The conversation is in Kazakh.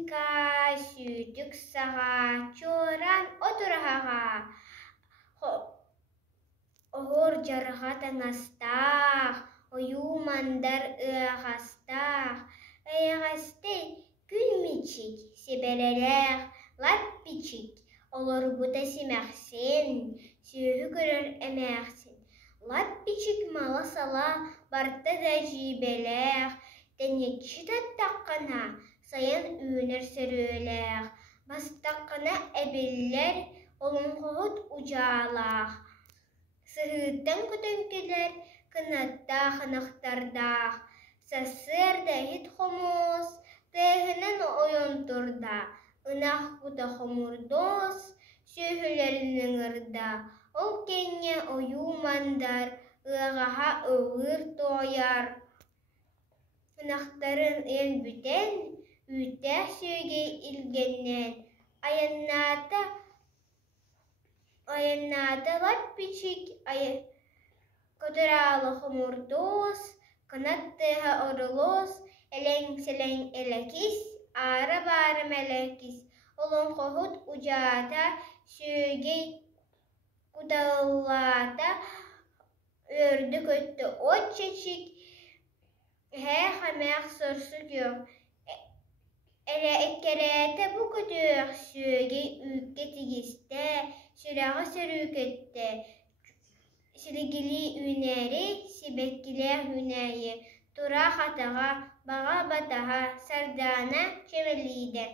Сынка, сүйдік саға, чоран отыраға. Оғыр жарға таңастақ, ойумандар ығастақ. Ығастей күлмечек, себелерек, лаппичек. Олар бұта семәқсен, сүйі көрір әмәқсен. Лаппичек мала сала, барта да жибелек. Тәнетші таттаққана, сайын үйінер сөрілек. Бастаққана әбеллер, олың қоғыт ұжалақ. Сығыттан көтөнкелер, кынаттақ анақтардақ. Сасырда хит хомос, тәғінен ойын тұрда. Үнақ бұта хомурдос, сүйілерінің ырда. Ол кәне ойумандар, ұғаға ұғыр тояр. Үнақтарын ел бүтен, үйтәк сөйге илгеннен. Аяннаты лаппичек, көтіралы хомурдос, қанаттыға орылос, әлең-селең әлекіс, ары-барым әлекіс. Олың қоғыт ұжата, сөйге құдалата, өрді көтті от чечек, хәмәқ сұрсы көр. Әлі әккереті бұ көтіғ сөйге үкке тегісті, сүрәғы сүрүкетті. Сілігілі үнәрі, сибәккілі үнәйі, тұра қатаға, баға батаға, сардана кемелейді.